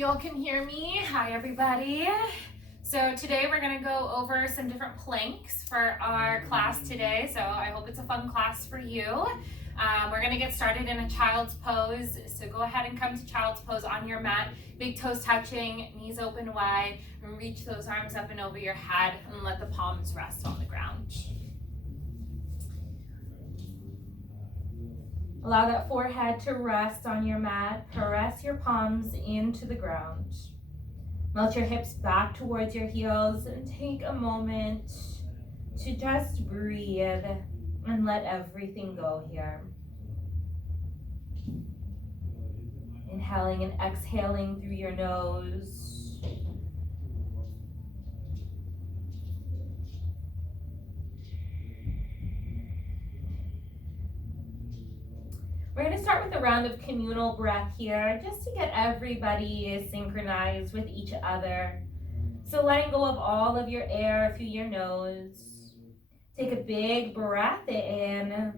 you all can hear me. Hi, everybody. So today we're going to go over some different planks for our class today. So I hope it's a fun class for you. We're going to get started in a child's pose. So go ahead and come to child's pose on your mat. Big toes touching, knees open wide, and reach those arms up and over your head and let the palms rest on the ground. Allow that forehead to rest on your mat. Press your palms into the ground. Melt your hips back towards your heels and take a moment to just breathe and let everything go here. Inhaling and exhaling through your nose. We're going to start with a round of communal breath here, just to get everybody synchronized with each other. So letting go of all of your air through your nose. Take a big breath in.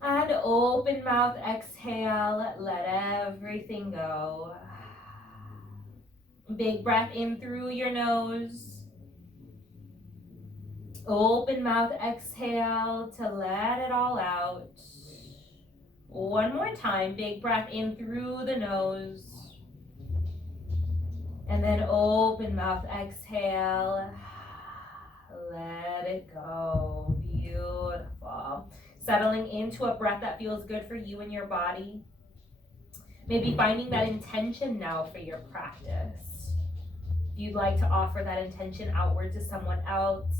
And open mouth, exhale, let everything go. Big breath in through your nose. Open mouth, exhale to let it all out. One more time, big breath in through the nose. And then open mouth, exhale. Let it go. Beautiful. Settling into a breath that feels good for you and your body. Maybe finding that intention now for your practice. If you'd like to offer that intention outward to someone else,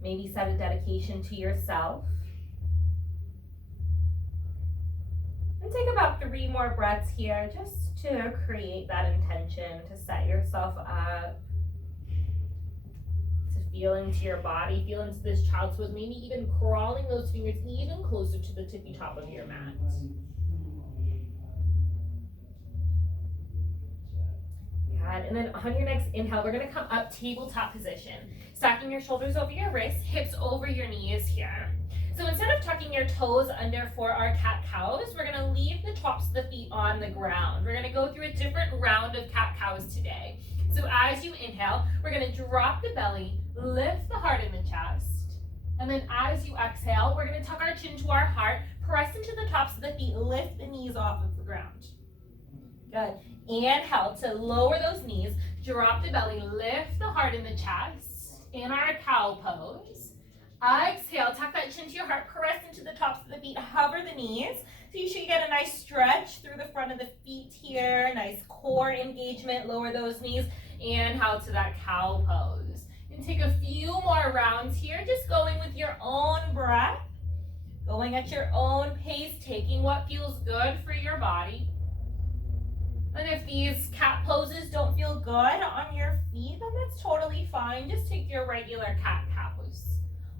maybe set a dedication to yourself. And take about 3 more breaths here just to create that intention, to set yourself up, to feel into your body, feel into this child's pose, maybe even crawling those fingers even closer to the tippy top of your mat. Good. And then on your next inhale, we're going to come up tabletop position, stacking your shoulders over your wrists, hips over your knees here. So instead of tucking your toes under for our cat-cows, we're going to leave the tops of the feet on the ground. We're going to go through a different round of cat-cows today. So as you inhale, we're going to drop the belly, lift the heart in the chest. And then as you exhale, we're going to tuck our chin to our heart, press into the tops of the feet, lift the knees off of the ground. Good. Inhale to lower those knees, drop the belly, lift the heart in the chest in our cow pose. Exhale, tuck that chin to your heart, press into the tops of the feet, hover the knees. So you should get a nice stretch through the front of the feet here, nice core engagement, lower those knees. Inhale to that cow pose. And take a few more rounds here, just going with your own breath, going at your own pace, taking what feels good for your body. And if these cat poses don't feel good on your feet, then that's totally fine. Just take your regular cat pose.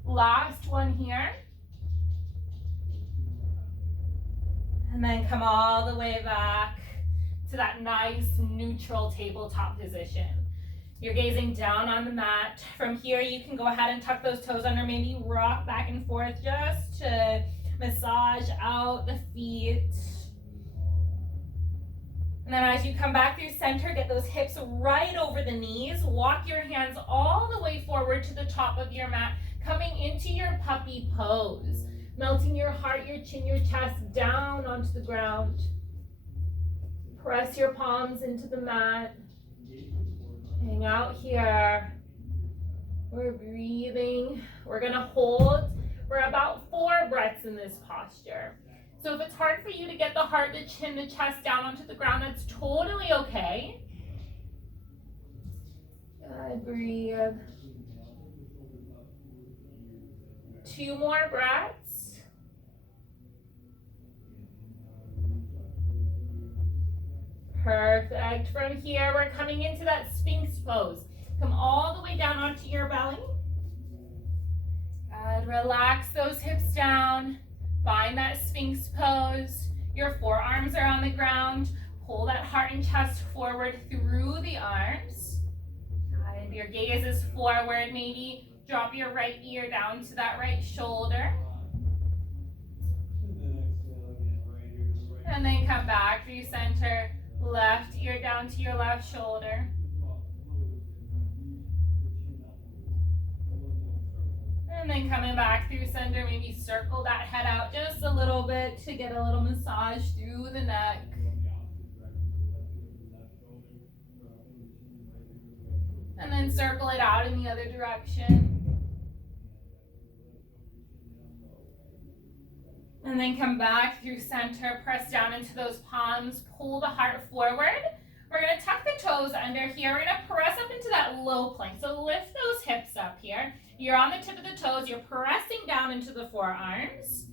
Last one here. And then come all the way back to that nice neutral tabletop position. You're gazing down on the mat. From here, you can go ahead and tuck those toes under, maybe rock back and forth just to massage out the feet. And then as you come back through center, get those hips right over the knees. Walk your hands all the way forward to the top of your mat, coming into your puppy pose. Melting your heart, your chin, your chest down onto the ground. Press your palms into the mat. Hang out here. We're breathing. We're going to hold for about 4 breaths in this posture. So if it's hard for you to get the heart, the chin, the chest down onto the ground, that's totally okay. Good, breathe. 2 more breaths. Perfect. From here, we're coming into that Sphinx pose. Come all the way down onto your belly. Good. Relax those hips down. Find that Sphinx pose. Your forearms are on the ground. Pull that heart and chest forward through the arms. Good. Your gaze is forward. Maybe drop your right ear down to that right shoulder. And then come back through center. Left ear down to your left shoulder. And then coming back through center, maybe circle that head out just a little bit to get a little massage through the neck. And then circle it out in the other direction. And then come back through center, press down into those palms, pull the heart forward. We're gonna tuck the toes under here. We're gonna press up into that low plank. So lift those hips up here. You're on the tip of the toes, you're pressing down into the forearms.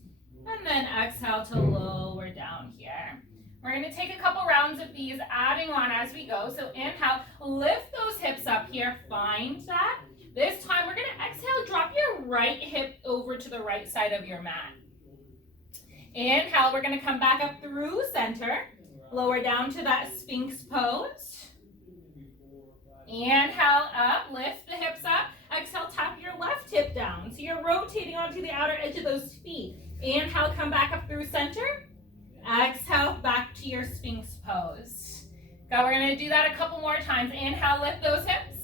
And then exhale to lower down here. We're gonna take a couple rounds of these, adding on as we go. So inhale, lift those hips up here, find that. This time we're gonna exhale, drop your right hip over to the right side of your mat. Inhale, we're gonna come back up through center, lower down to that Sphinx pose. Inhale up, lift the hips up. Exhale, tap your left hip down. So you're rotating onto the outer edge of those feet. Inhale, come back up through center. Exhale, back to your Sphinx pose. Go, we're gonna do that a couple more times. Inhale, lift those hips.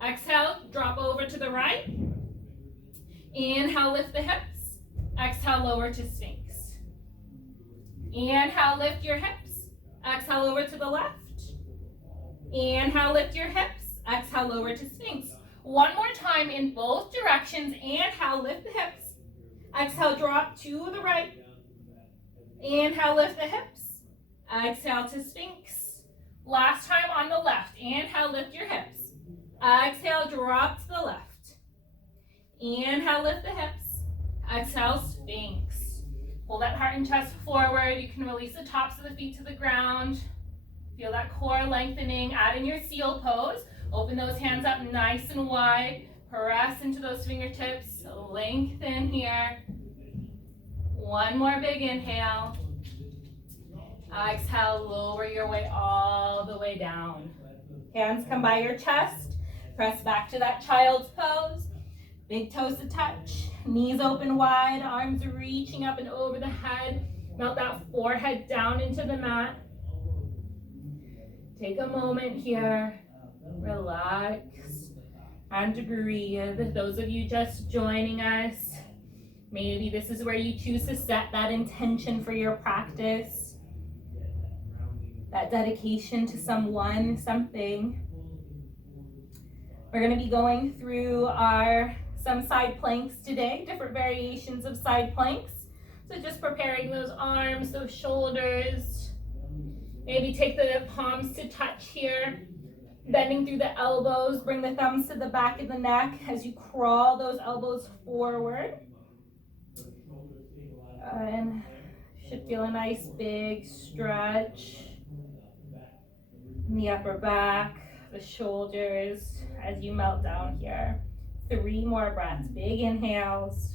Exhale, drop over to the right. Inhale, lift the hips. Exhale, lower to Sphinx. Inhale, lift your hips. Exhale, over to the left. Inhale, lift your hips. Exhale, lower to Sphinx. One more time in both directions. Inhale, lift the hips. Exhale, drop to the right. Inhale, lift the hips. Exhale to Sphinx. Last time on the left. Inhale, lift your hips. Exhale, drop to the left. Inhale, lift the hips. Exhale, Sphinx. Pull that heart and chest forward. You can release the tops of the feet to the ground. Feel that core lengthening. Add in your seal pose. Open those hands up nice and wide. Press into those fingertips. Lengthen here. One more big inhale. Exhale, lower your way all the way down. Hands come by your chest. Press back to that child's pose. Big toes to touch. Knees open wide. Arms reaching up and over the head. Melt that forehead down into the mat. Take a moment here. Relax and breathe. Those of you just joining us, maybe this is where you choose to set that intention for your practice, that dedication to someone, something. We're going to be going through some side planks today, different variations of side planks. So just preparing those arms, those shoulders. Maybe take the palms to touch here. Bending through the elbows, bring the thumbs to the back of the neck as you crawl those elbows forward. And should feel a nice big stretch in the upper back, the shoulders as you melt down here. 3 more breaths. Big inhales,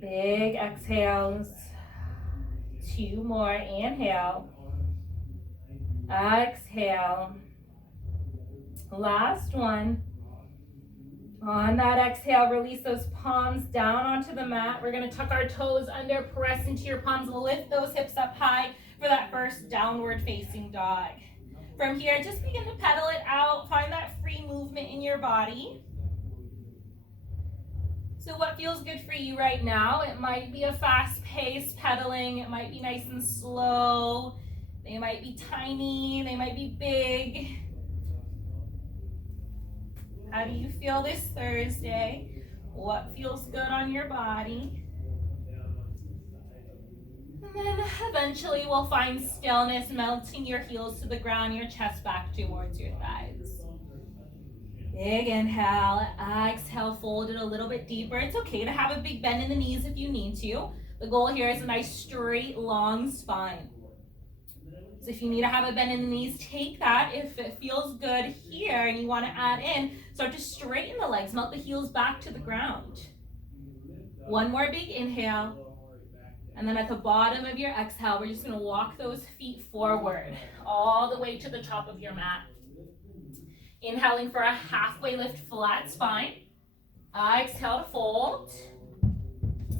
big exhales. 2 more. Inhale, exhale. Last one. On that exhale, release those palms down onto the mat. We're going to tuck our toes under, press into your palms, lift those hips up high for that first downward facing dog. From here, just begin to pedal it out. Find that free movement in your body. So what feels good for you right now? It might be a fast-paced pedaling. It might be nice and slow. They might be tiny. They might be big. How do you feel this Thursday? What feels good on your body? And then eventually we'll find stillness, melting your heels to the ground, your chest back towards your thighs. Big inhale, exhale, fold it a little bit deeper. It's okay to have a big bend in the knees if you need to. The goal here is a nice straight, long spine. So if you need to have a bend in the knees, take that. If it feels good here and you want to add in, start to straighten the legs, melt the heels back to the ground. One more big inhale. And then at the bottom of your exhale, we're just going to walk those feet forward all the way to the top of your mat. Inhaling for a halfway lift, flat spine. Exhale to fold.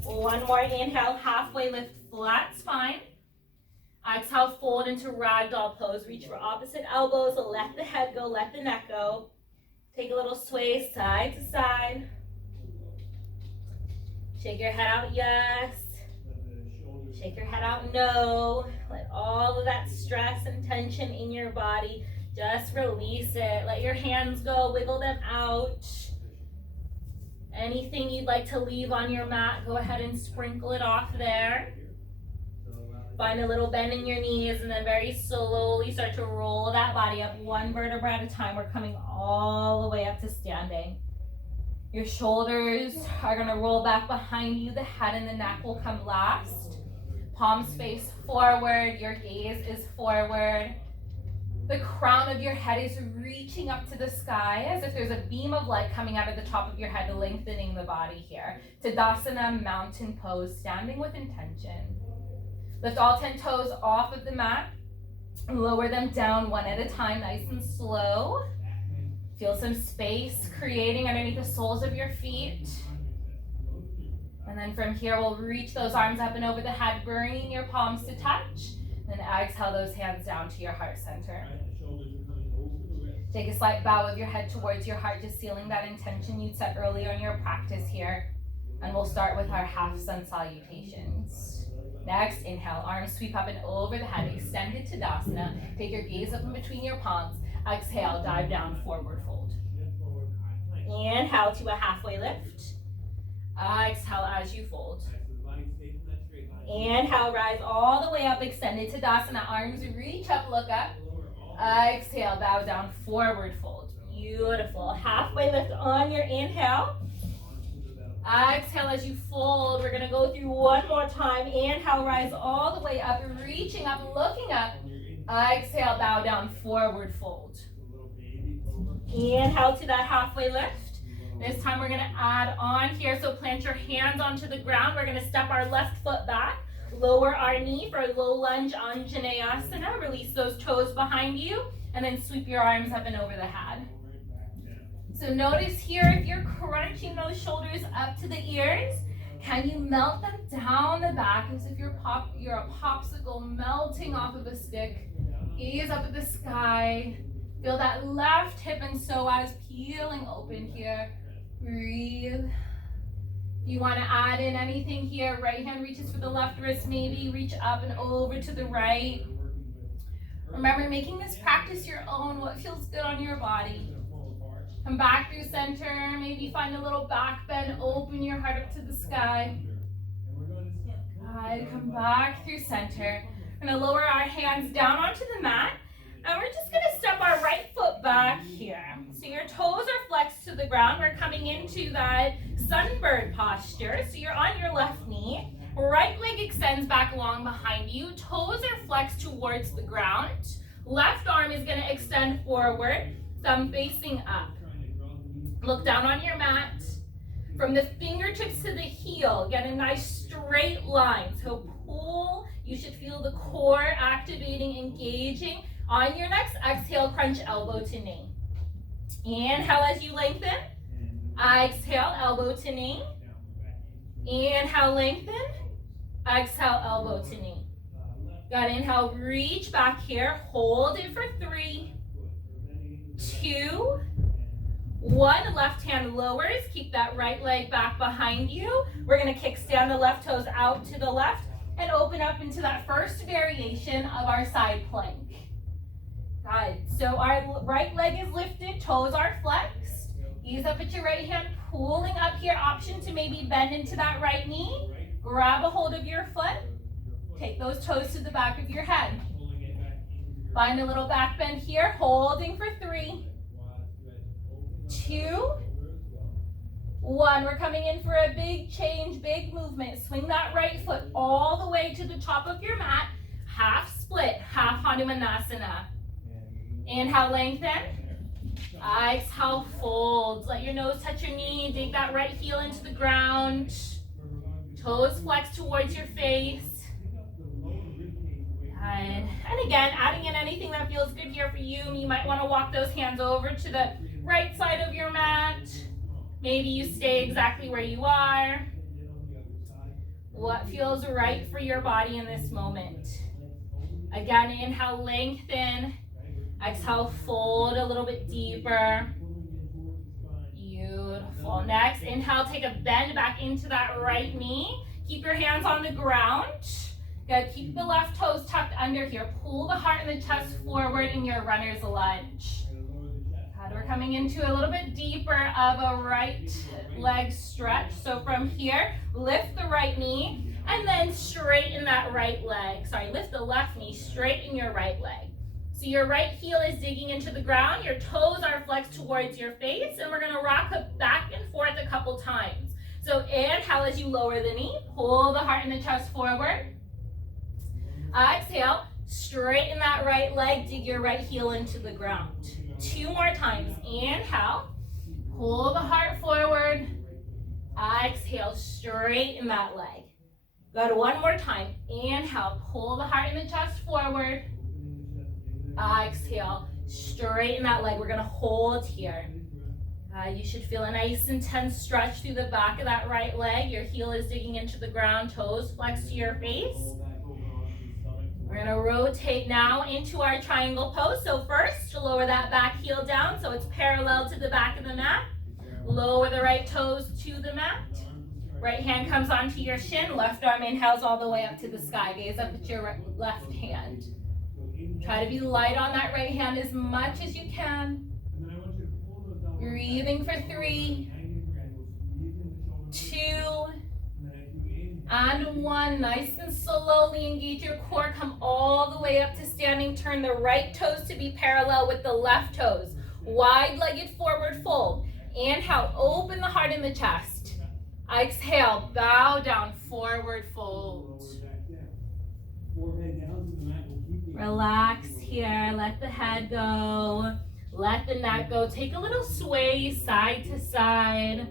One more inhale, halfway lift, flat spine. Exhale, fold into ragdoll pose. Reach for opposite elbows. Let the head go, let the neck go. Take a little sway side to side. Shake your head out, yes. Shake your head out, no. Let all of that stress and tension in your body, just release it. Let your hands go, wiggle them out. Anything you'd like to leave on your mat, go ahead and sprinkle it off there. Find a little bend in your knees and then very slowly start to roll that body up one vertebra at a time. We're coming all the way up to standing. Your shoulders are gonna roll back behind you. The head and the neck will come last. Palms face forward, your gaze is forward. The crown of your head is reaching up to the sky as if there's a beam of light coming out of the top of your head, lengthening the body here. Tadasana, mountain pose, standing with intention. Lift all 10 toes off of the mat. Lower them down one at a time, nice and slow. Feel some space creating underneath the soles of your feet. And then from here, we'll reach those arms up and over the head, bringing your palms to touch. Then exhale those hands down to your heart center. Take a slight bow of your head towards your heart, just sealing that intention you'd set earlier in your practice here. And we'll start with our half sun salutations. Next, inhale, arms sweep up and over the head, extended Tadasana. Take your gaze up in between your palms. Exhale, dive down, forward fold. Inhale to a halfway lift. Exhale as you fold. Inhale, rise all the way up, extended Tadasana. Arms reach up, look up. Exhale, bow down, forward fold. Beautiful. Halfway lift on your inhale. Exhale as you fold. We're going to go through one more time. Inhale, rise all the way up, reaching up, looking up. Exhale, bow down, forward fold. Inhale to that halfway lift. This time we're going to add on here. So plant your hands onto the ground. We're going to step our left foot back. Lower our knee for a low lunge Anjaneyasana. Release those toes behind you. And then sweep your arms up and over the head. So notice here, if you're crunching those shoulders up to the ears, can you melt them down the back as if you're a popsicle melting off of a stick? Gaze up at the sky. Feel that left hip and psoas peeling open here. Breathe. If you want to add in anything here, right hand reaches for the left wrist, maybe reach up and over to the right. Remember, making this practice your own, what feels good on your body. Come back through center, maybe find a little back bend, open your heart up to the sky. Good, come back through center. We're gonna lower our hands down onto the mat, and we're just gonna step our right foot back here. So your toes are flexed to the ground. We're coming into that sunbird posture. So you're on your left knee, right leg extends back long behind you, toes are flexed towards the ground. Left arm is gonna extend forward, thumb facing up. Look down on your mat. From the fingertips to the heel, get a nice straight line. So pull, you should feel the core activating, engaging. On your next exhale, crunch elbow to knee. Inhale as you lengthen. Exhale, elbow to knee. Inhale, lengthen. Exhale, elbow to knee. Got inhale, reach back here. Hold it for 3, 2, 1. Left hand lowers. Keep that right leg back behind you. We're going to kickstand the left toes out to the left and open up into that first variation of our side plank. Good. So our right leg is lifted, toes are flexed. Ease up at your right hand, pulling up here. Option to maybe bend into that right knee. Grab a hold of your foot. Take those toes to the back of your head. Find a little back bend here, holding for 3, 2, 1. We're coming in for a big change, big movement. Swing that right foot all the way to the top of your mat. Half split, half Hanumanasana. Inhale, lengthen. Exhale, fold. Let your nose touch your knee. Dig that right heel into the ground. Toes flex towards your face. And again, adding in anything that feels good here for you. You might want to walk those hands over to the right side of your mat. Maybe you stay exactly where you are. What feels right for your body in this moment? Again, inhale, lengthen. Exhale, fold a little bit deeper. Beautiful. Next, inhale, take a bend back into that right knee. Keep your hands on the ground. Good. Keep the left toes tucked under here. Pull the heart and the chest forward in your runner's lunge. Good. We're coming into a little bit deeper of a right leg stretch. So from here, lift the right knee and then straighten that right leg. Sorry, lift the left knee, straighten your right leg. So your right heel is digging into the ground, your toes are flexed towards your face, and we're gonna rock it back and forth a couple times. So inhale as you lower the knee, pull the heart and the chest forward. Exhale, straighten that right leg, dig your right heel into the ground. 2 more times. Inhale, pull the heart forward. Exhale, straighten that leg. Good. 1 more time. Inhale, pull the heart and the chest forward. Exhale, straighten that leg. We're gonna hold here. You should feel a nice intense stretch through the back of that right leg. Your heel is digging into the ground, toes flexed to your face. We're gonna rotate now into our triangle pose. So first, lower that back heel down so it's parallel to the back of the mat. Lower the right toes to the mat. Right hand comes onto your shin, left arm inhales all the way up to the sky. Gaze up at your left hand. Try to be light on that right hand as much as you can. Breathing for 3, 2, and 1. Nice and slowly engage your core. Come all the way up to standing. Turn the right toes to be parallel with the left toes. Wide-legged forward fold. Inhale, open the heart and the chest. Exhale, bow down, forward fold. Relax here, let the head go, let the neck go. Take a little sway side to side.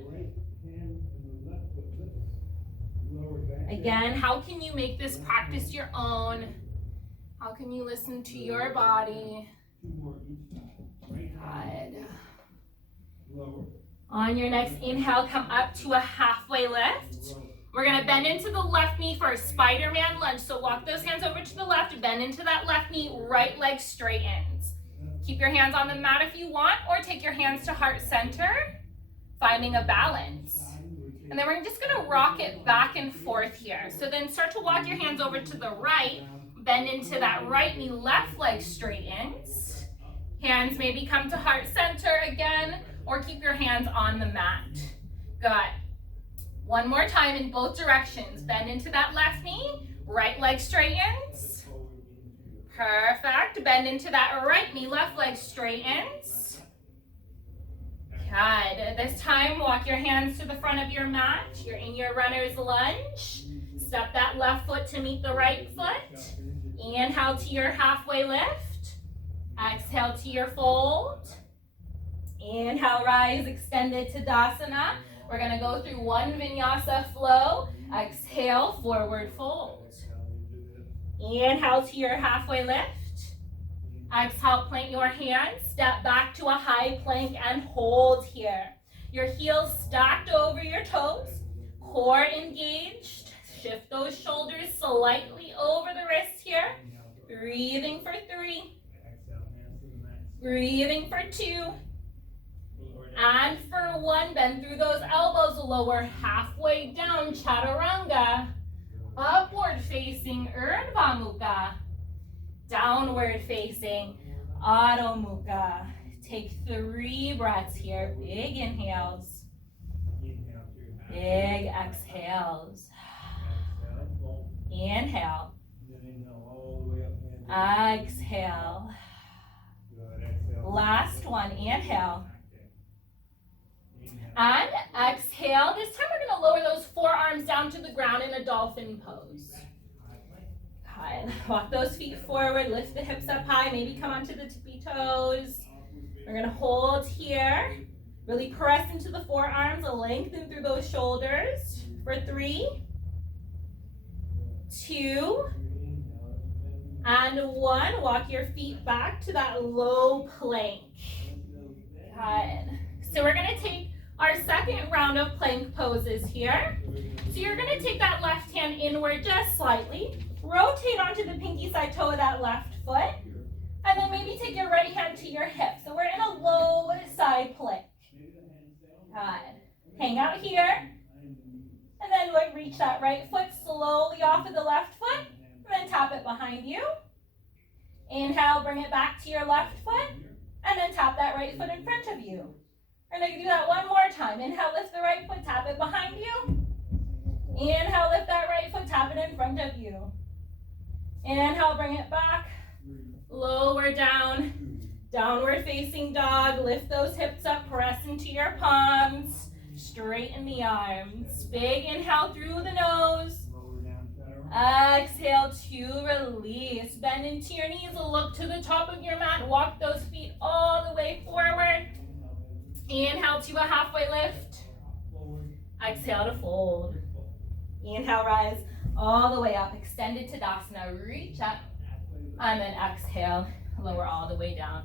Again, how can you make this practice your own? How can you listen to your body? Good. On your next inhale, come up to a halfway lift. We're gonna bend into the left knee for a Spider-Man lunge. So walk those hands over to the left, bend into that left knee, right leg straightens. Keep your hands on the mat if you want, or take your hands to heart center, finding a balance. And then we're just gonna rock it back and forth here. So then start to walk your hands over to the right, bend into that right knee, left leg straightens. Hands maybe come to heart center again, or keep your hands on the mat. Good. 1 more time in both directions. Bend into that left knee, right leg straightens. Perfect. Bend into that right knee, left leg straightens. Good. This time, walk your hands to the front of your mat. You're in your runner's lunge. Step that left foot to meet the right foot. Inhale to your halfway lift. Exhale to your fold. Inhale, rise, extended Tadasana. We're gonna go through 1 vinyasa flow. Exhale, forward fold. Inhale to your halfway lift. Exhale, plant your hands. Step back to a high plank and hold here. Your heels stacked over your toes. Core engaged. Shift those shoulders slightly over the wrists here. Breathing for 3. Breathing for 2. And for 1, bend through those elbows, lower halfway down, chaturanga. Upward facing Urdhva Mukha. Downward facing Adho Mukha. Take 3 breaths here. Big inhales. Big exhales. Inhale. Exhale. Last one, inhale. And exhale. This time we're going to lower those forearms down to the ground in a dolphin pose. Good. Walk those feet forward, lift the hips up high, maybe come onto the tippy toes. We're going to hold here. Really press into the forearms, lengthen through those shoulders. For 3, 2, and 1. Walk your feet back to that low plank. Good. So we're going to take our second round of plank poses here. So you're going to take that left hand inward just slightly. Rotate onto the pinky side toe of that left foot. And then maybe take your right hand to your hip. So we're in a low side plank. Good. Hang out here. And then reach that right foot slowly off of the left foot. And then tap it behind you. Inhale, bring it back to your left foot. And then tap that right foot in front of you. We're going to do that one more time. Inhale, lift the right foot, tap it behind you. Inhale, lift that right foot, tap it in front of you. Inhale, bring it back. Lower down. Downward facing dog. Lift those hips up, press into your palms. Straighten the arms. Big inhale through the nose. Exhale to release. Bend into your knees. Look to the top of your mat. Walk those feet all the way forward. Inhale to a halfway lift. Exhale to fold. Inhale, rise all the way up. Extended Tadasana. Reach up. And then exhale. Lower all the way down.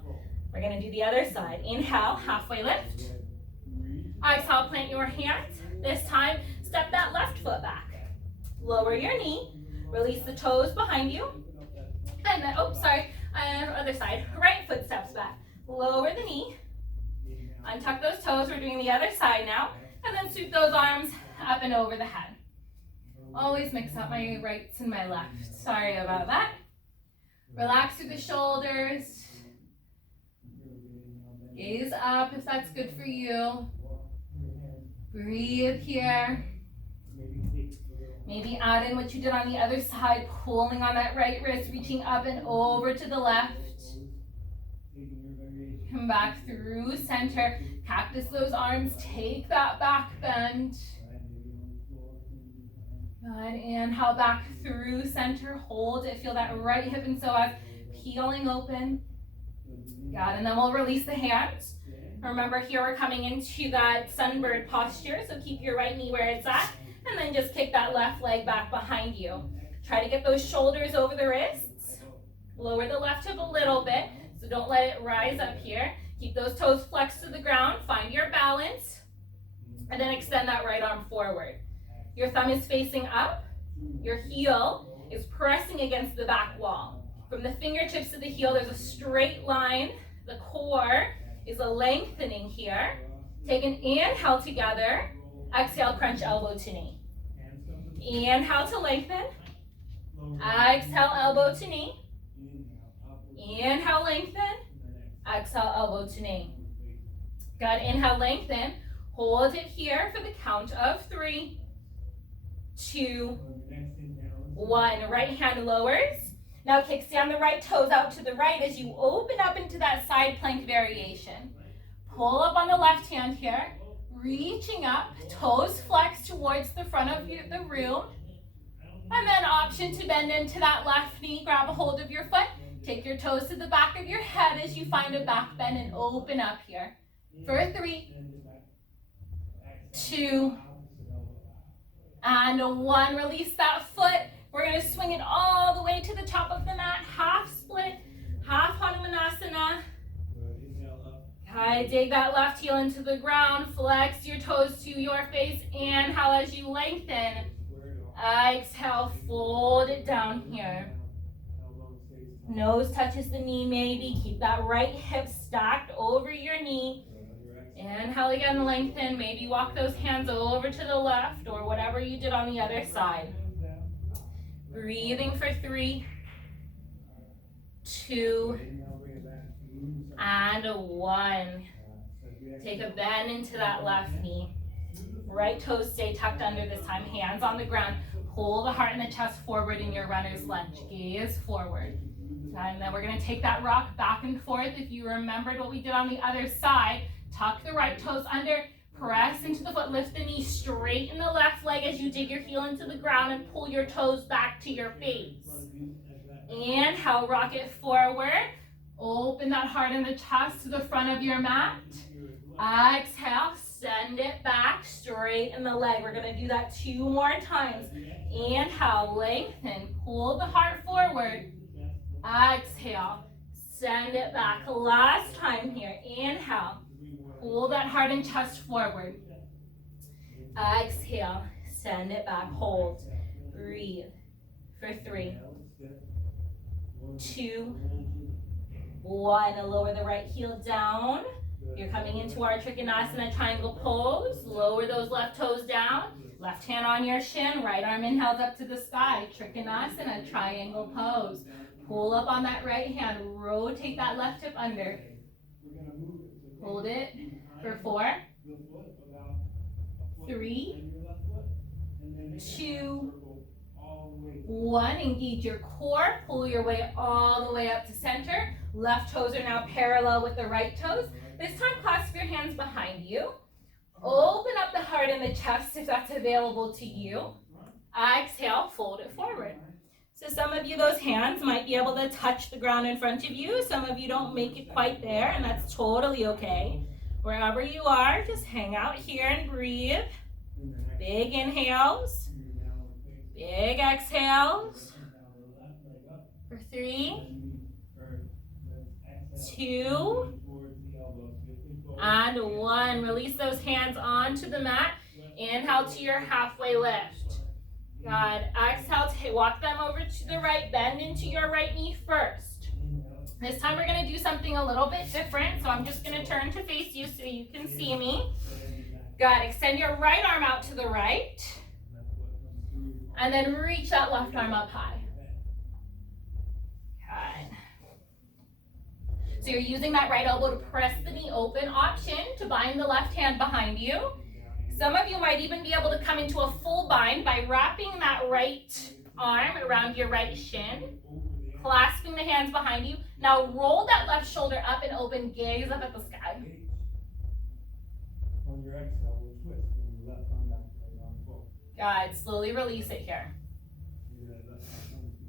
We're going to do the other side. Inhale, halfway lift. Exhale, plant your hands. This time, step that left foot back. Lower your knee. Release the toes behind you. And then, other side. Right foot steps back. Lower the knee. Untuck those toes. We're doing the other side now. And then sweep those arms up and over the head. Always mix up my rights and my lefts. Sorry about that. Relax through the shoulders. Gaze up if that's good for you. Breathe here. Maybe add in what you did on the other side, pulling on that right wrist, reaching up and over to the left. Come back through center. Cactus those arms. Take that back bend. Good. Inhale back through center. Hold it. Feel that right hip and psoas peeling open. Good. And then we'll release the hands. Remember, here we're coming into that sunbird posture. So keep your right knee where it's at. And then just kick that left leg back behind you. Try to get those shoulders over the wrists. Lower the left hip a little bit. So don't let it rise up here. Keep those toes flexed to the ground. Find your balance. And then extend that right arm forward. Your thumb is facing up. Your heel is pressing against the back wall. From the fingertips to the heel, there's a straight line. The core is a lengthening here. Take an inhale together. Exhale, crunch elbow to knee. Inhale to lengthen. Exhale, elbow to knee. Inhale, lengthen. Exhale, elbow to knee. Good. Inhale, lengthen. Hold it here for the count of 3, 2, 1. Right hand lowers. Now kickstand the right toes out to the right as you open up into that side plank variation. Pull up on the left hand here. Reaching up, toes flex towards the front of the room. And then option to bend into that left knee. Grab a hold of your foot. Take your toes to the back of your head as you find a back bend and open up here. For 3, 2, and 1. Release that foot. We're going to swing it all the way to the top of the mat. Half split, half Hanumanasana. Okay, dig that left heel into the ground. Flex your toes to your face. Inhale as you lengthen. Exhale, fold it down here. Nose touches the knee maybe. Keep that right hip stacked over your knee. Inhale again, lengthen. Maybe walk those hands over to the left or whatever you did on the other side. Breathing for 3, 2, and 1. Take a bend into that left knee. Right toes stay tucked under this time. Hands on the ground. Pull the heart and the chest forward in your runner's lunge. Gaze forward. And then we're going to take that rock back and forth. If you remembered what we did on the other side, tuck the right toes under. Press into the foot, lift the knee, straighten the left leg as you dig your heel into the ground and pull your toes back to your face. Inhale, rock it forward. Open that heart and the chest to the front of your mat. Exhale, send it back, straighten the leg. We're going to do that 2 more times. Inhale, lengthen, pull the heart forward. Exhale, send it back. Last time here. Inhale. Pull that heart and chest forward. Exhale. Send it back. Hold. Breathe. for 3, 2, 1. Lower the right heel down. You're coming into our Trikonasana triangle pose. Lower those left toes down. Left hand on your shin. Right arm inhales up to the sky. Trikonasana triangle pose. Pull up on that right hand. Rotate that left hip under. Hold it for 4, 3, 2, 1. Engage your core. Pull your way all the way up to center. Left toes are now parallel with the right toes. This time, clasp your hands behind you. Open up the heart and the chest if that's available to you. Exhale, fold it forward. So some of you, those hands might be able to touch the ground in front of you. Some of you don't make it quite there, and that's totally okay. Wherever you are, just hang out here and breathe. Big inhales. Big exhales. For 3, 2, and 1. Release those hands onto the mat. Inhale to your halfway lift. Good. Exhale, walk them over to the right. Bend into your right knee first. This time we're going to do something a little bit different. So I'm just going to turn to face you so you can see me. Good. Extend your right arm out to the right. And then reach that left arm up high. Good. So you're using that right elbow to press the knee open, option to bind the left hand behind you. Some of you might even be able to come into a full bind by wrapping that right arm around your right shin, clasping the hands behind you. Now roll that left shoulder up and open, gaze up at the sky. On your exhale, we'll twist from your left arm back to right arm forward. Good. Slowly release it here.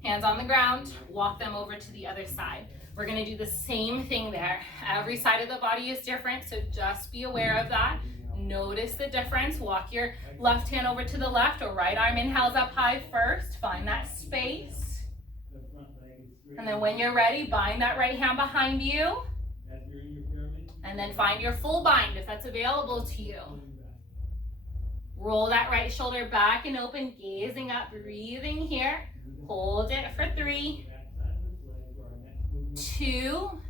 Hands on the ground, walk them over to the other side. We're going to do the same thing there. Every side of the body is different, so just be aware of that. Notice the difference. Walk your left hand over to the left, or right arm inhales up high first. Find that space. And then when you're ready, bind that right hand behind you. And then find your full bind if that's available to you. Roll that right shoulder back and open, gazing up, breathing here. Hold it for 3, 2,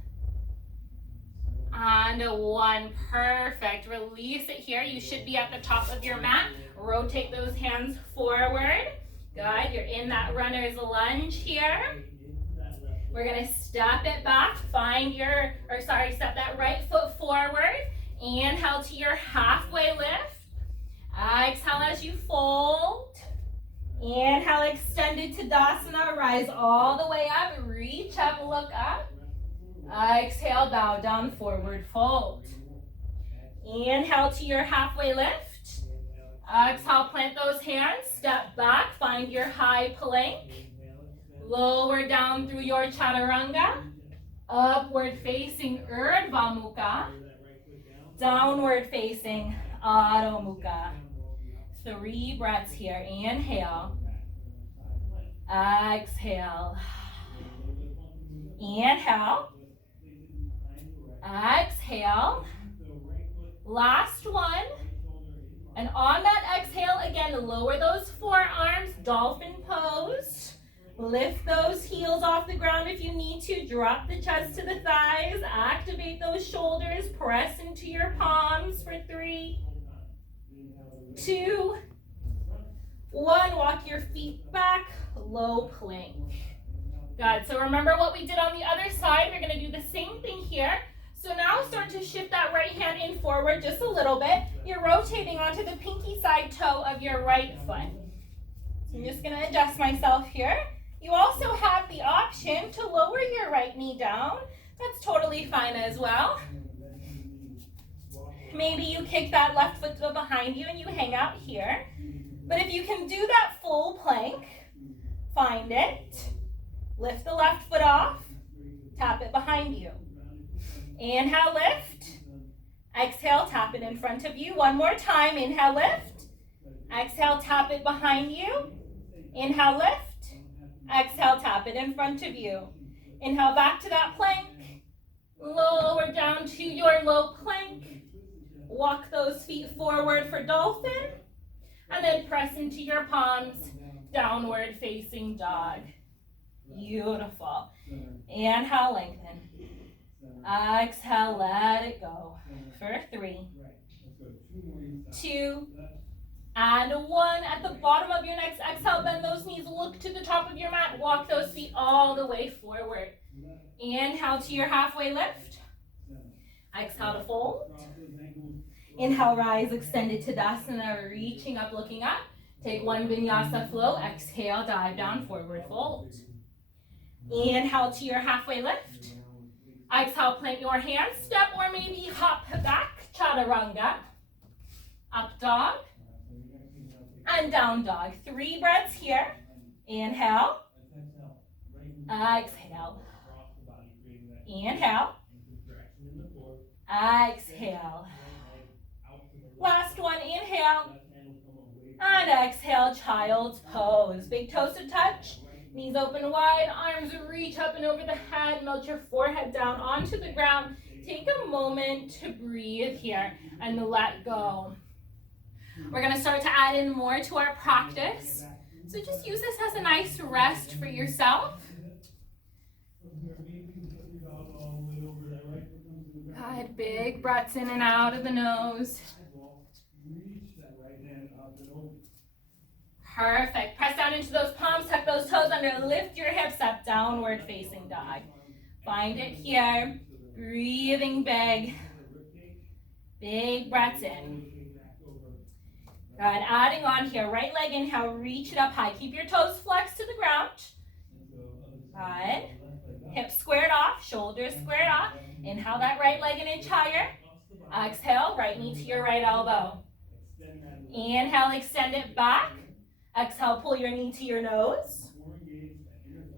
and 1. Perfect. Release it here. You should be at the top of your mat. Rotate those hands forward. Good. You're in that runner's lunge here. We're going to step it back. Step that right foot forward. Inhale to your halfway lift. Exhale as you fold. Inhale, extend it to Tadasana. Rise all the way up. Reach up, look up. Exhale, bow down, forward fold. Inhale to your halfway lift. Exhale, plant those hands. Step back, find your high plank. Lower down through your Chaturanga. Upward facing Urdhva Mukha. Downward facing Adho Mukha. 3 breaths here. Inhale. Exhale. Inhale. Exhale. Last one. And on that exhale, again, lower those forearms, dolphin pose. Lift those heels off the ground if you need to. Drop the chest to the thighs. Activate those shoulders. Press into your palms for 3, 2, 1. Walk your feet back. Low plank. Good. So remember what we did on the other side. We're going to do the same thing here. So now start to shift that right hand in forward just a little bit. You're rotating onto the pinky side toe of your right foot. So I'm just going to adjust myself here. You also have the option to lower your right knee down. That's totally fine as well. Maybe you kick that left foot behind you and you hang out here. But if you can do that full plank, find it. Lift the left foot off. Tap it behind you. Inhale, lift. Exhale, tap it in front of you. One more time. Inhale, lift. Exhale, tap it behind you. Inhale, lift. Exhale, tap it in front of you. Inhale, back to that plank. Lower down to your low plank. Walk those feet forward for dolphin. And then press into your palms. downward facing dog. Beautiful. Center, Inhale, lengthen. center, Exhale, let it go. center, For 3, right. Let's go 2 more each side. 2, Left, and 1. At the bottom of your next exhale, bend those knees, look to the top of your mat, walk those feet all the way forward. left, Inhale to your halfway lift. center. Exhale to fold. Cross those ankles. Inhale, rise, extended to Tadasana, reaching up, looking up. Take 1 vinyasa flow. Exhale, dive down, forward fold. Inhale to your halfway lift. Exhale, plant your hands, step or maybe hop back, chaturanga. Up dog and down dog. 3 breaths here. Inhale. Exhale. Inhale. Exhale. Last one, inhale. And exhale, child's pose. Big toes to touch. Knees open wide, arms reach up and over the head, melt your forehead down onto the ground. Take a moment to breathe here and let go. We're gonna start to add in more to our practice. So just use this as a nice rest for yourself. Good, big breaths in and out of the nose. Perfect. Press down into those palms, tuck those toes under, lift your hips up, downward facing dog. Find it here. Breathing big. Big breaths in. Good. Adding on here. Right leg inhale, reach it up high. Keep your toes flexed to the ground. Good. Hips squared off, shoulders squared off. Inhale that right leg an inch higher. Exhale, right knee to your right elbow. Inhale, extend it back. Exhale, pull your knee to your nose.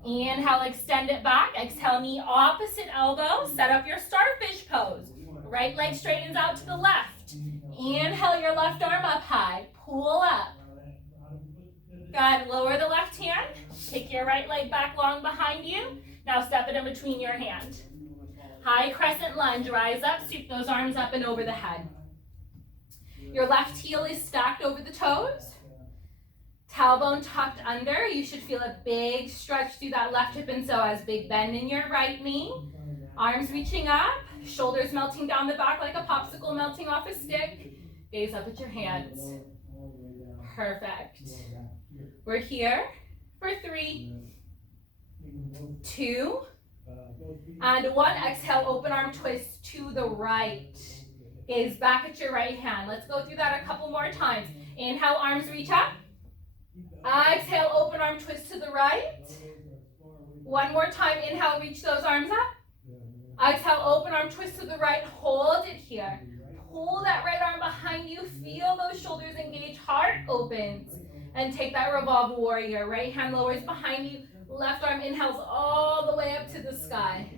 Inhale, extend it back. Exhale, knee opposite elbow. Set up your starfish pose. Right leg straightens out to the left. Inhale your left arm up high. Pull up. Good. Lower the left hand. Take your right leg back long behind you. Now step it in between your hand. High crescent lunge. Rise up. Sweep those arms up and over the head. Your left heel is stacked over the toes. Tailbone tucked under. You should feel a big stretch through that left hip and psoas. Big bend in your right knee. Arms reaching up. Shoulders melting down the back like a popsicle melting off a stick. Gaze up at your hands. Perfect. We're here for 3, 2, and 1. Exhale, open arm twist to the right. Gaze back at your right hand. Let's go through that a couple more times. Inhale, arms reach up. Exhale, open arm twist to the right. 1 more time. Inhale, reach those arms up. Exhale, open arm twist to the right. Hold it here. Pull that right arm behind you. Feel those shoulders engage. Heart opens. And take that revolved warrior. Right hand lowers behind you. Left arm inhales all the way up to the sky.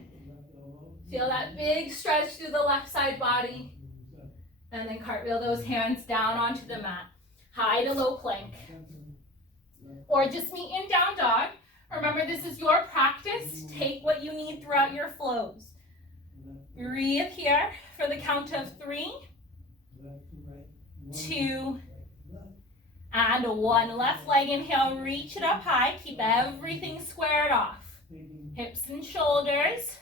Feel that big stretch through the left side body. And then cartwheel those hands down onto the mat. High to low plank. Or just meet in down dog. Remember, this is your practice. Take what you need throughout your flows. Breathe here for the count of 3, 2, and 1. Left leg inhale, reach it up high. Keep everything squared off. Hips and shoulders.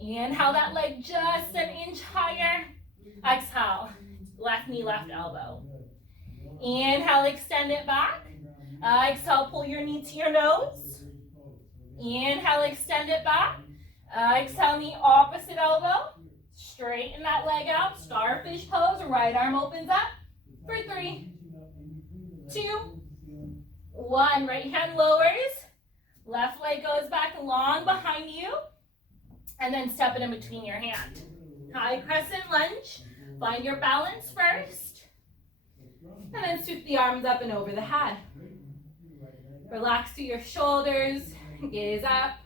Inhale that leg just an inch higher. Exhale, left knee, left elbow. Inhale, extend it back. Exhale, pull your knee to your nose. Inhale, extend it back. Exhale, knee opposite elbow. Straighten that leg out. Starfish pose. Right arm opens up. For 3, 2, 1. Right hand lowers. Left leg goes back long behind you. And then step it in between your hand. High crescent lunge. Find your balance first. And then sweep the arms up and over the head. Relax through your shoulders. Gaze up.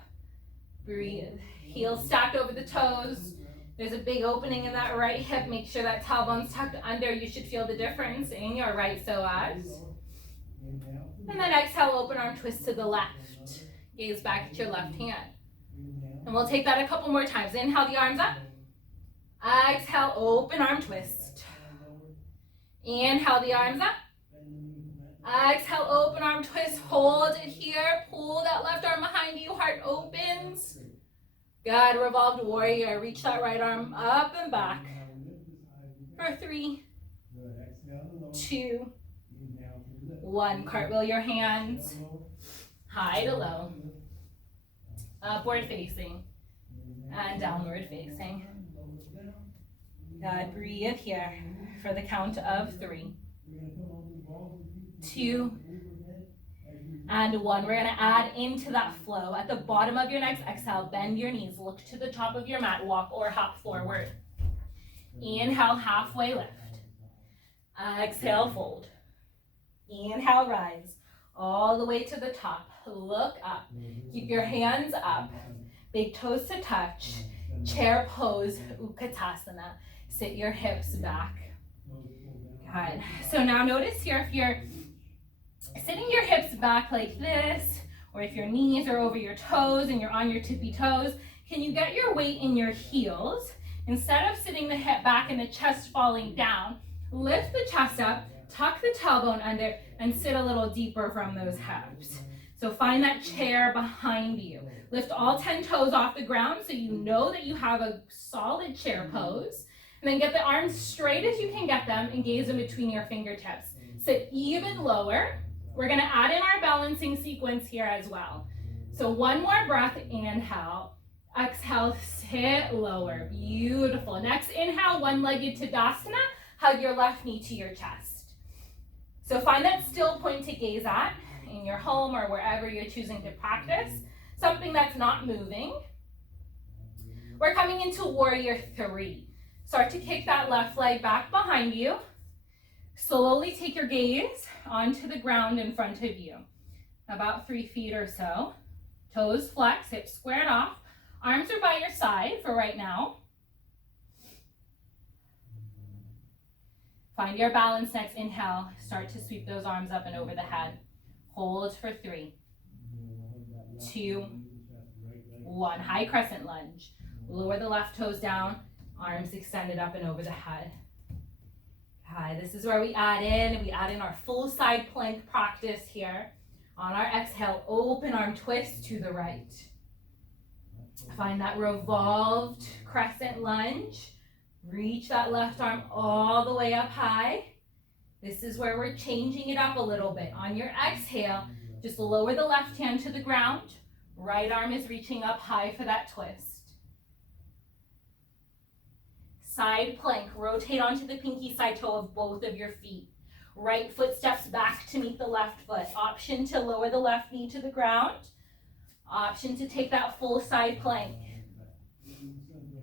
Breathe. Heels stacked over the toes. There's a big opening in that right hip. Make sure that tailbone's tucked under. You should feel the difference in your right psoas. And then exhale, open arm twist to the left. Gaze back at your left hand. And we'll take that a couple more times. Inhale the arms up. Exhale, open arm twist. Inhale the arms up. Exhale, open arm twist, hold it here. Pull that left arm behind you, heart opens. Good, revolved warrior. Reach that right arm up and back. For 3, 2, 1. Cartwheel your hands, high to low. Upward facing and downward facing. Good, breathe here for the count of 3, 2, and 1. We're gonna add into that flow. At the bottom of your next exhale, bend your knees, look to the top of your mat, walk or hop forward. Inhale, halfway lift. Exhale, fold. Inhale, rise all the way to the top. Look up. Keep your hands up. Big toes to touch. Chair pose, Utkatasana. Sit your hips back. Good. So now notice here, if you're sitting your hips back like this, or if your knees are over your toes and you're on your tippy toes, can you get your weight in your heels? Instead of sitting the hip back and the chest falling down, lift the chest up, tuck the tailbone under, and sit a little deeper from those hips. So find that chair behind you. Lift all 10 toes off the ground so you know that you have a solid chair pose. And then get the arms straight as you can get them and gaze in between your fingertips. Sit even lower. We're gonna add in our balancing sequence here as well. So one more breath, inhale. Exhale, sit lower. Beautiful. Next inhale, one-legged Tadasana. Hug your left knee to your chest. So find that still point to gaze at in your home or wherever you're choosing to practice. Something that's not moving. We're coming into warrior 3. Start to kick that left leg back behind you. Slowly take your gaze onto the ground in front of you. About 3 feet or so. Toes flex, hips squared off. Arms are by your side for right now. Find your balance next inhale. Start to sweep those arms up and over the head. Hold for 3, 2, 1. High crescent lunge. Lower the left toes down. Arms extended up and over the head. Okay, this is where we add in our full side plank practice here. On our exhale, open arm twist to the right. Find that revolved crescent lunge. Reach that left arm all the way up high. This is where we're changing it up a little bit. On your exhale, just lower the left hand to the ground. Right arm is reaching up high for that twist. Side plank, rotate onto the pinky side toe of both of your feet. Right foot steps back to meet the left foot. Option to lower the left knee to the ground. Option to take that full side plank.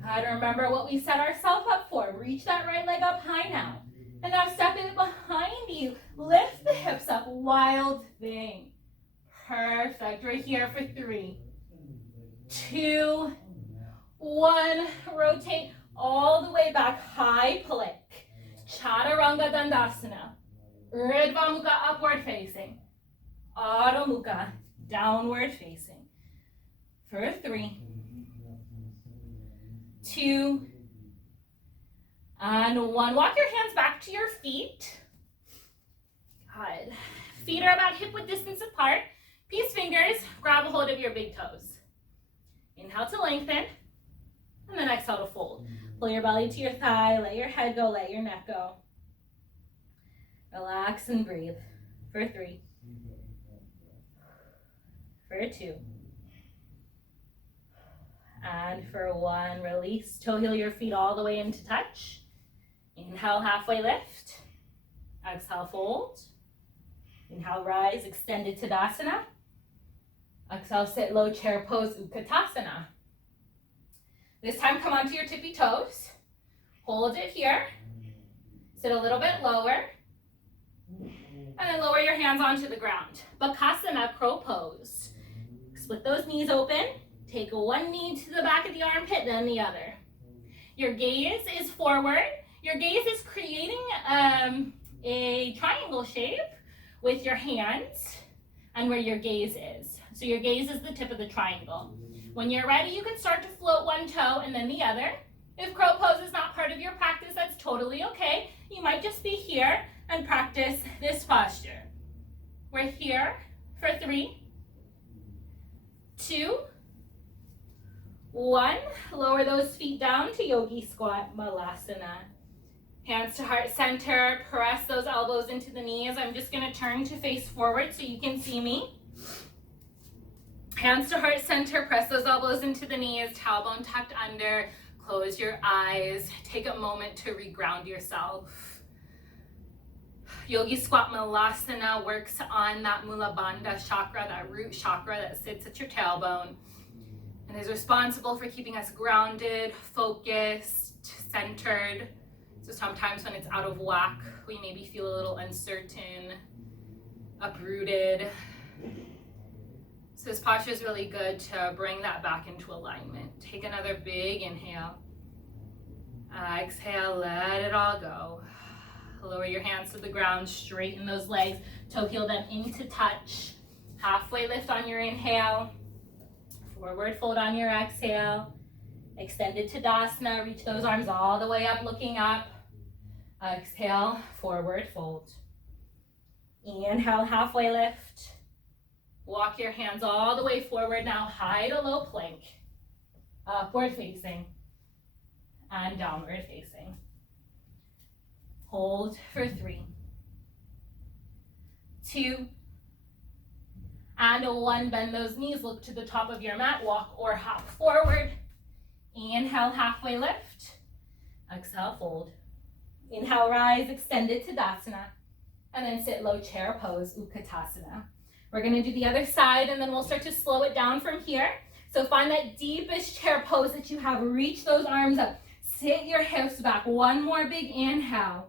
Got to remember what we set ourselves up for. Reach that right leg up high now. And now step it behind you. Lift the hips up, wild thing. Perfect, right here for 3, 2, 1. Rotate all the way back, high plank. Chaturanga Dandasana. Urdhva Mukha, upward facing. Adho Mukha, downward facing. For 3, 2, and 1. Walk your hands back to your feet. Good. Feet are about hip width distance apart. Peace fingers, grab a hold of your big toes. Inhale to lengthen, and then exhale to fold. Pull your belly to your thigh, let your head go, let your neck go. Relax and breathe. For 3, for 2, and for 1. Release, toe heel your feet all the way into touch. Inhale, halfway lift. Exhale, fold. Inhale, rise, extended Tadasana. Exhale, sit low, chair pose, Utkatasana. This time, come onto your tippy toes. Hold it here. Sit a little bit lower. And then lower your hands onto the ground. Bakasana, crow pose. Split those knees open. Take one knee to the back of the armpit, then the other. Your gaze is forward. Your gaze is creating a triangle shape with your hands and where your gaze is. So your gaze is the tip of the triangle. When you're ready, you can start to float one toe and then the other. If crow pose is not part of your practice, that's totally okay. You might just be here and practice this posture. We're here for 3, 2, 1. Lower those feet down to yogi squat, malasana. Hands to heart center, press those elbows into the knees. I'm just gonna turn to face forward so you can see me. Hands to heart center, press those elbows into the knees, tailbone tucked under, close your eyes. Take a moment to reground yourself. Yogi squat malasana works on that Mulabandha chakra, that root chakra that sits at your tailbone, and is responsible for keeping us grounded, focused, centered. So sometimes when it's out of whack, we maybe feel a little uncertain, uprooted. So this posture is really good to bring that back into alignment. Take another big inhale. Exhale, let it all go. Lower your hands to the ground, straighten those legs, toe heel them into touch. Halfway lift on your inhale. Forward fold on your exhale. Extended Tadasana, reach those arms all the way up, looking up. Exhale, forward fold. Inhale, halfway lift. Walk your hands all the way forward now, high to low plank. Upward facing and downward facing. Hold for 3, 2, and 1. Bend those knees, look to the top of your mat, walk or hop forward. Inhale, halfway lift. Exhale, fold. Inhale, rise, extended Tadasana. And then sit low chair pose, Utkatasana. We're gonna do the other side and then we'll start to slow it down from here. So find that deepest chair pose that you have. Reach those arms up. Sit your hips back. One more big inhale.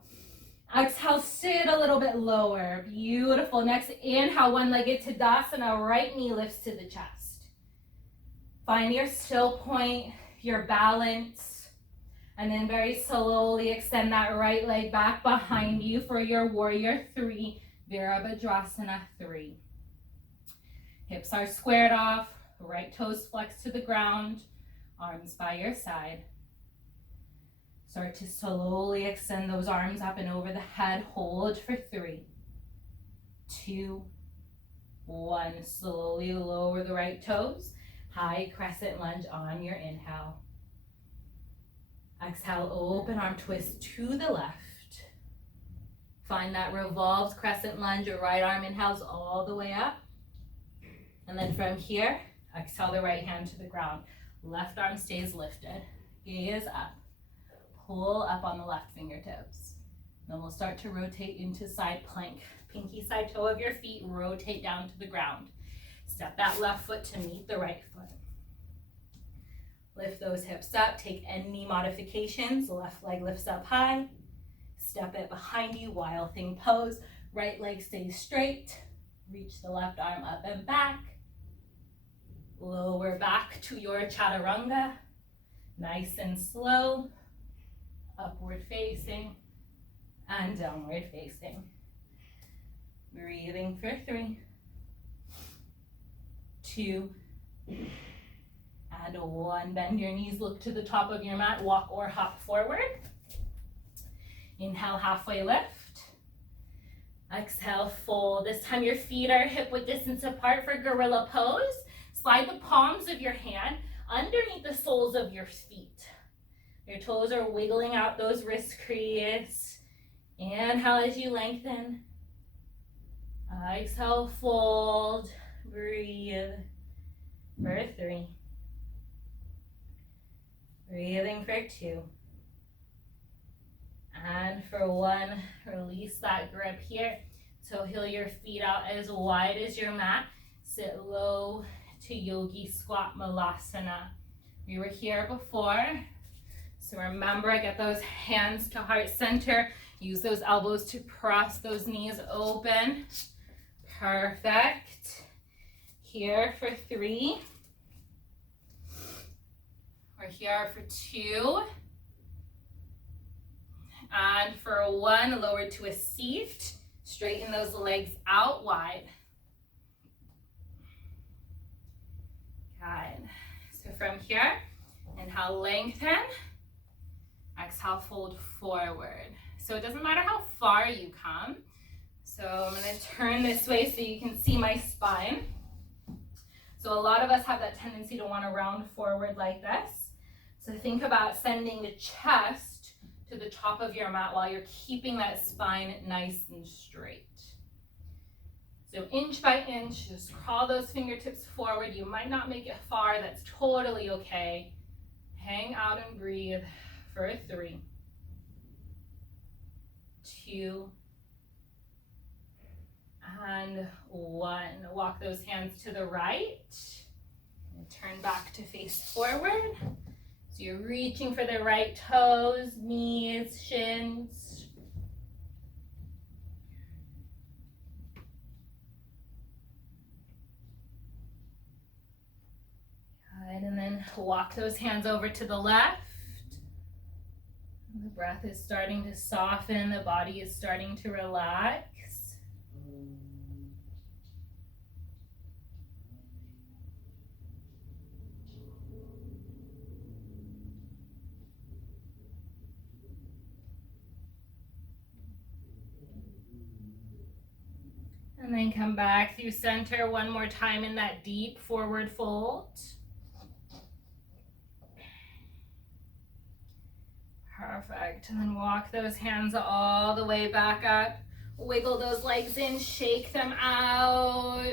Exhale, sit a little bit lower. Beautiful. Next inhale, one-legged Tadasana. Right knee lifts to the chest. Find your still point, your balance. And then very slowly extend that right leg back behind you for your warrior 3, Virabhadrasana 3. Hips are squared off, right toes flexed to the ground, arms by your side. Start to slowly extend those arms up and over the head. Hold for 3, 2, 1. Slowly lower the right toes. High crescent lunge on your inhale. Exhale, open arm twist to the left. Find that revolved crescent lunge. Your right arm inhales all the way up. And then from here, exhale the right hand to the ground. Left arm stays lifted. Gaze up. Pull up on the left fingertips. Then we'll start to rotate into side plank. Pinky side toe of your feet, rotate down to the ground. Step that left foot to meet the right foot. Lift those hips up, take any modifications. Left leg lifts up high. Step it behind you, wild thing pose. Right leg stays straight. Reach the left arm up and back. Lower back to your chaturanga. Nice and slow. Upward facing and downward facing. Breathing for 3, 2, and 1. Bend your knees, look to the top of your mat, walk or hop forward. Inhale, halfway lift. Exhale, fold. This time your feet are hip width distance apart for gorilla pose. Slide the palms of your hand underneath the soles of your feet. Your toes are wiggling out those wrist creases. Inhale as you lengthen. Exhale, fold. Breathe for 3. Breathing for 2. And for 1, release that grip here. So heel your feet out as wide as your mat. Sit low to yogi squat malasana. We were here before. So remember, get those hands to heart center. Use those elbows to press those knees open. Perfect. Here for 3. We're here for 2. And for 1, lower to a seat. Straighten those legs out wide. Good. So from here, inhale, lengthen. Exhale, fold forward. So it doesn't matter how far you come. So I'm going to turn this way so you can see my spine. So a lot of us have that tendency to want to round forward like this. So think about sending the chest to the top of your mat while you're keeping that spine nice and straight. So inch by inch, just crawl those fingertips forward. You might not make it far, that's totally okay. Hang out and breathe for 3, 2, and 1. Walk those hands to the right. And turn back to face forward. So you're reaching for the right toes, knees, shins. Good, and then walk those hands over to the left. The breath is starting to soften, the body is starting to relax. And then come back through center one more time in that deep forward fold. Perfect. And then walk those hands all the way back up. Wiggle those legs in, shake them out.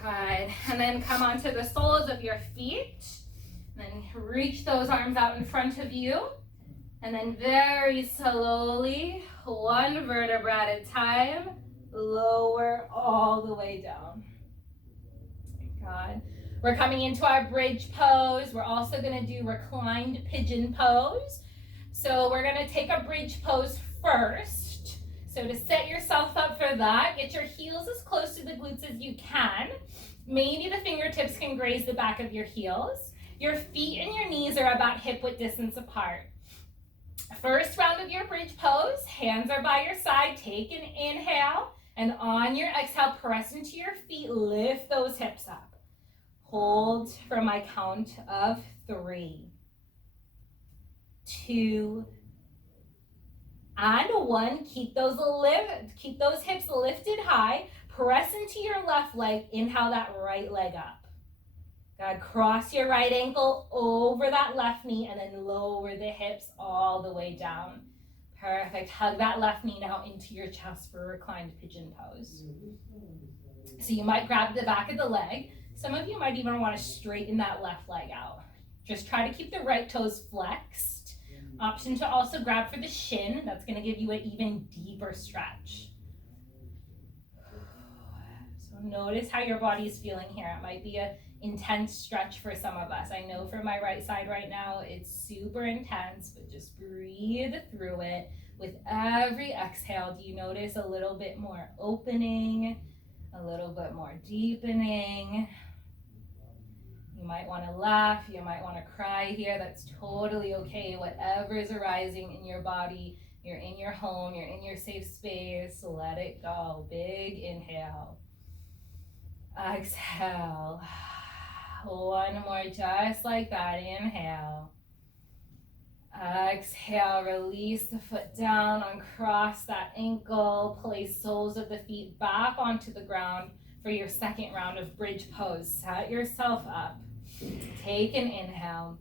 Good. And then come onto the soles of your feet. And then reach those arms out in front of you. And then very slowly, one vertebra at a time, lower all the way down. Good. We're coming into our bridge pose. We're also going to do reclined pigeon pose. So we're going to take a bridge pose first. So to set yourself up for that, get your heels as close to the glutes as you can. Maybe the fingertips can graze the back of your heels. Your feet and your knees are about hip width distance apart. First round of your bridge pose, hands are by your side. Take an inhale, and on your exhale, press into your feet, lift those hips up. Hold for my count of 3, 2, and 1. Keep those hips lifted high. Press into your left leg. Inhale that right leg up. Good. Cross your right ankle over that left knee and then lower the hips all the way down. Perfect. Hug that left knee now into your chest for reclined pigeon pose. So you might grab the back of the leg. Some of you might even want to straighten that left leg out. Just try to keep the right toes flexed. Option to also grab for the shin. That's going to give you an even deeper stretch. So notice how your body is feeling here. It might be an intense stretch for some of us. I know for my right side right now, it's super intense, but just breathe through it. With every exhale, do you notice a little bit more opening, a little bit more deepening? You might want to laugh, you might want to cry here. That's totally okay. Whatever is arising in your body, you're in your home, you're in your safe space, let it go. Big inhale. Exhale. One more, just like that. Inhale. Exhale, release the foot down, uncross that ankle, place soles of the feet back onto the ground for your second round of bridge pose. Set yourself up. Take an inhale,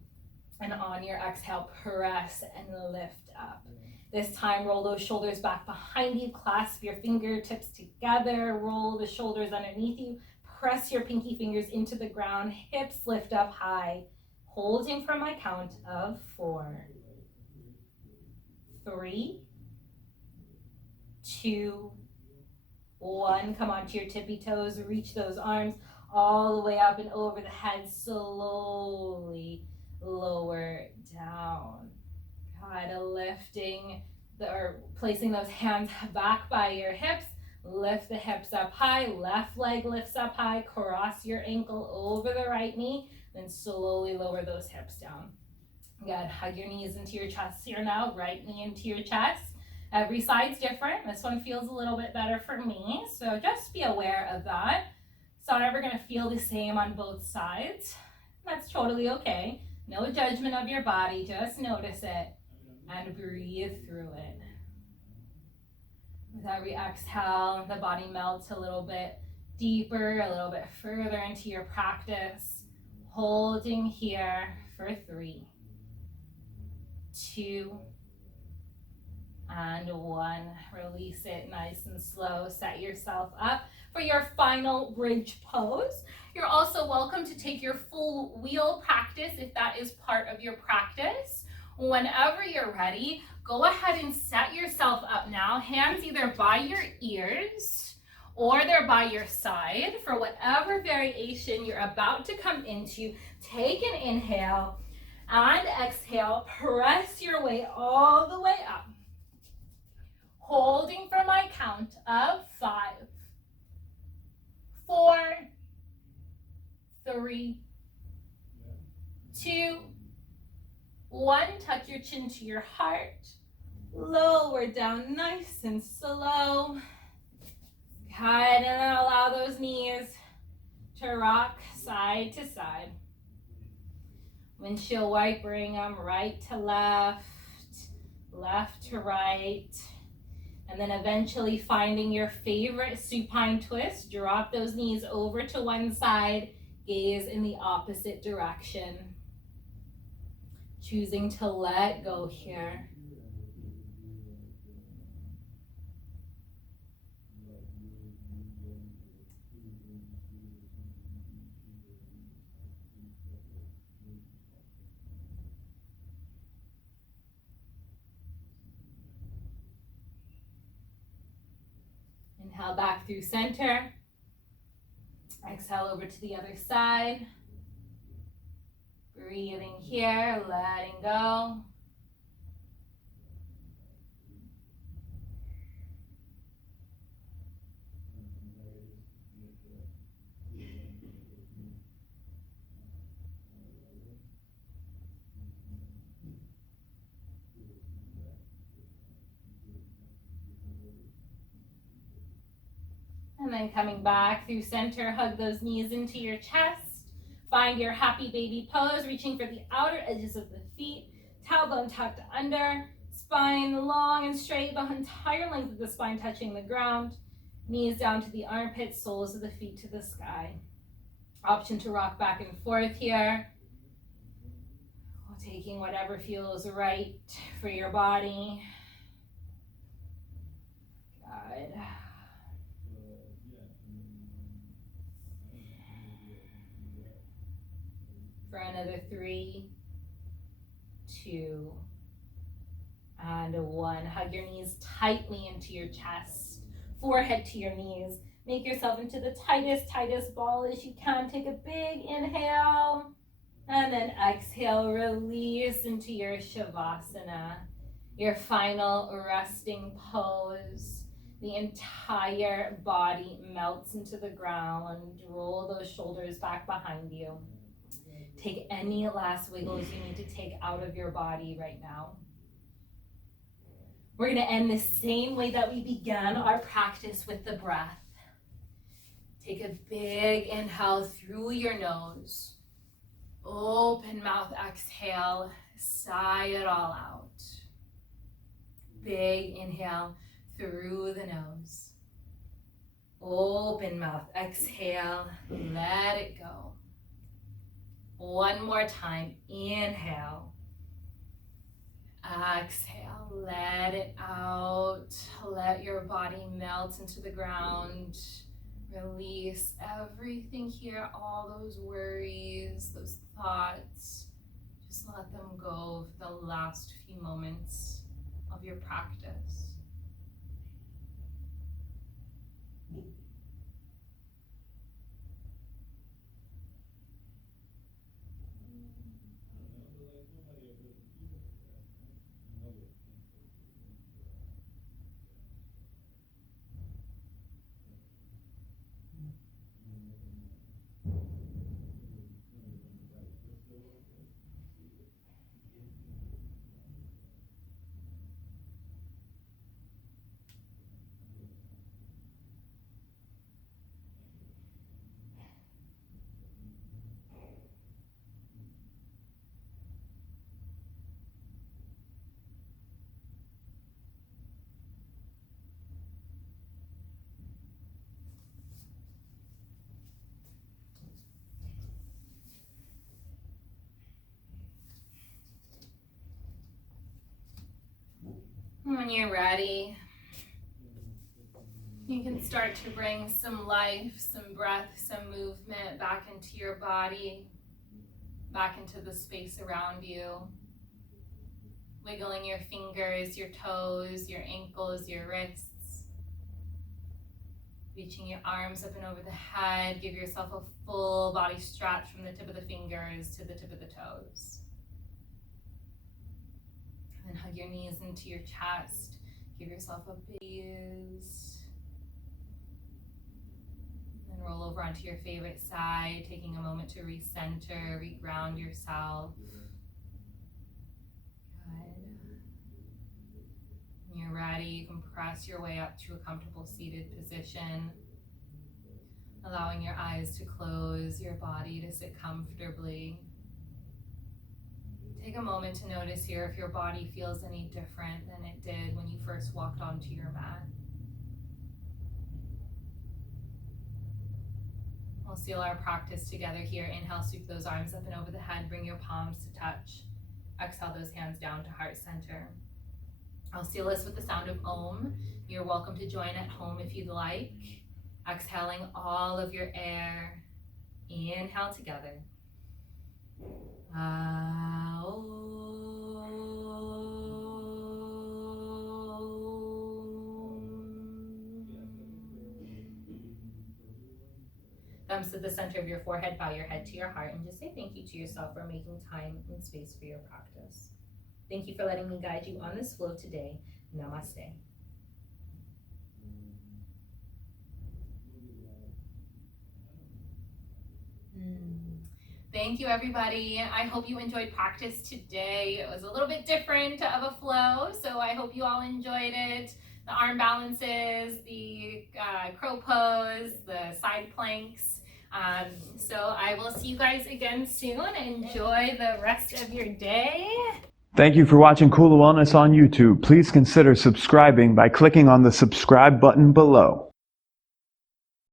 and on your exhale, press and lift up. This time, roll those shoulders back behind you, clasp your fingertips together, roll the shoulders underneath you, press your pinky fingers into the ground, hips lift up high, holding for my count of 4, 3, 2, 1. Come onto your tippy toes, reach those arms all the way up and over the head, slowly lower down. Good. Lifting or placing those hands back by your hips. Lift the hips up high, left leg lifts up high, cross your ankle over the right knee, then slowly lower those hips down. Good. Hug your knees into your chest here now, right knee into your chest. Every side's different. This one feels a little bit better for me, so just be aware of that. It's not ever going to feel the same on both sides. That's totally okay. No judgment of your body, just notice it and breathe through it. With every exhale, the body melts a little bit deeper, a little bit further into your practice. Holding here for 3, 2, and 1. Release it nice and slow. Set yourself up for your final bridge pose. You're also welcome to take your full wheel practice if that is part of your practice. Whenever you're ready, go ahead and set yourself up now. Hands either by your ears or they're by your side for whatever variation you're about to come into. Take an inhale and exhale. Press your way all the way up. Holding for my count of 5, 4, 3, 2, 1. Tuck your chin to your heart. Lower down nice and slow. Good, and then allow those knees to rock side to side. Windshield wiper, bring them right to left, left to right. And then eventually finding your favorite supine twist, drop those knees over to one side, gaze in the opposite direction. Choosing to let go here. Inhale back through center. Exhale over to the other side. Breathing here, letting go. And then coming back through center, hug those knees into your chest. Find your happy baby pose, reaching for the outer edges of the feet, tailbone tucked under, spine long and straight, the entire length of the spine touching the ground, knees down to the armpits, soles of the feet to the sky. Option to rock back and forth here. Taking whatever feels right for your body. Good. For another 3, 2, and 1. Hug your knees tightly into your chest, forehead to your knees. Make yourself into the tightest ball as you can. Take a big inhale, and then exhale, release into your Shavasana, your final resting pose. The entire body melts into the ground. Roll those shoulders back behind you. Take any last wiggles you need to take out of your body right now. We're going to end the same way that we began our practice with the breath. Take a big inhale through your nose. Open mouth, exhale, sigh it all out. Big inhale through the nose. Open mouth, exhale, let it go. One more time, inhale, exhale, let it out. Let your body melt into the ground. Release everything here, all those worries, those thoughts. Just let them go for the last few moments of your practice. When you're ready, you can start to bring some life, some breath, some movement back into your body, back into the space around you. Wiggling your fingers, your toes, your ankles, your wrists. Reaching your arms up and over the head. Give yourself a full body stretch from the tip of the fingers to the tip of the toes. And then hug your knees into your chest. Give yourself a big ease. And roll over onto your favorite side, taking a moment to recenter, reground yourself. When you're ready, you can press your way up to a comfortable seated position, allowing your eyes to close, your body to sit comfortably. Take a moment to notice here if your body feels any different than it did when you first walked onto your mat. We'll seal our practice together here. Inhale, sweep those arms up and over the head, bring your palms to touch. Exhale those hands down to heart center. I'll seal this with the sound of Om. You're welcome to join at home if you'd like. Exhaling all of your air. Inhale together. Thumbs to the center of your forehead, bow your head to your heart, and just say thank you to yourself for making time and space for your practice. Thank you for letting me guide you on this flow today. Namaste. Thank you, everybody. I hope you enjoyed practice today. It was a little bit different of a flow, so I hope you all enjoyed it. The arm balances, the crow pose, the side planks. So I will see you guys again soon. Enjoy the rest of your day. Thank you for watching Kula Wellness on YouTube. Please consider subscribing by clicking on the subscribe button below.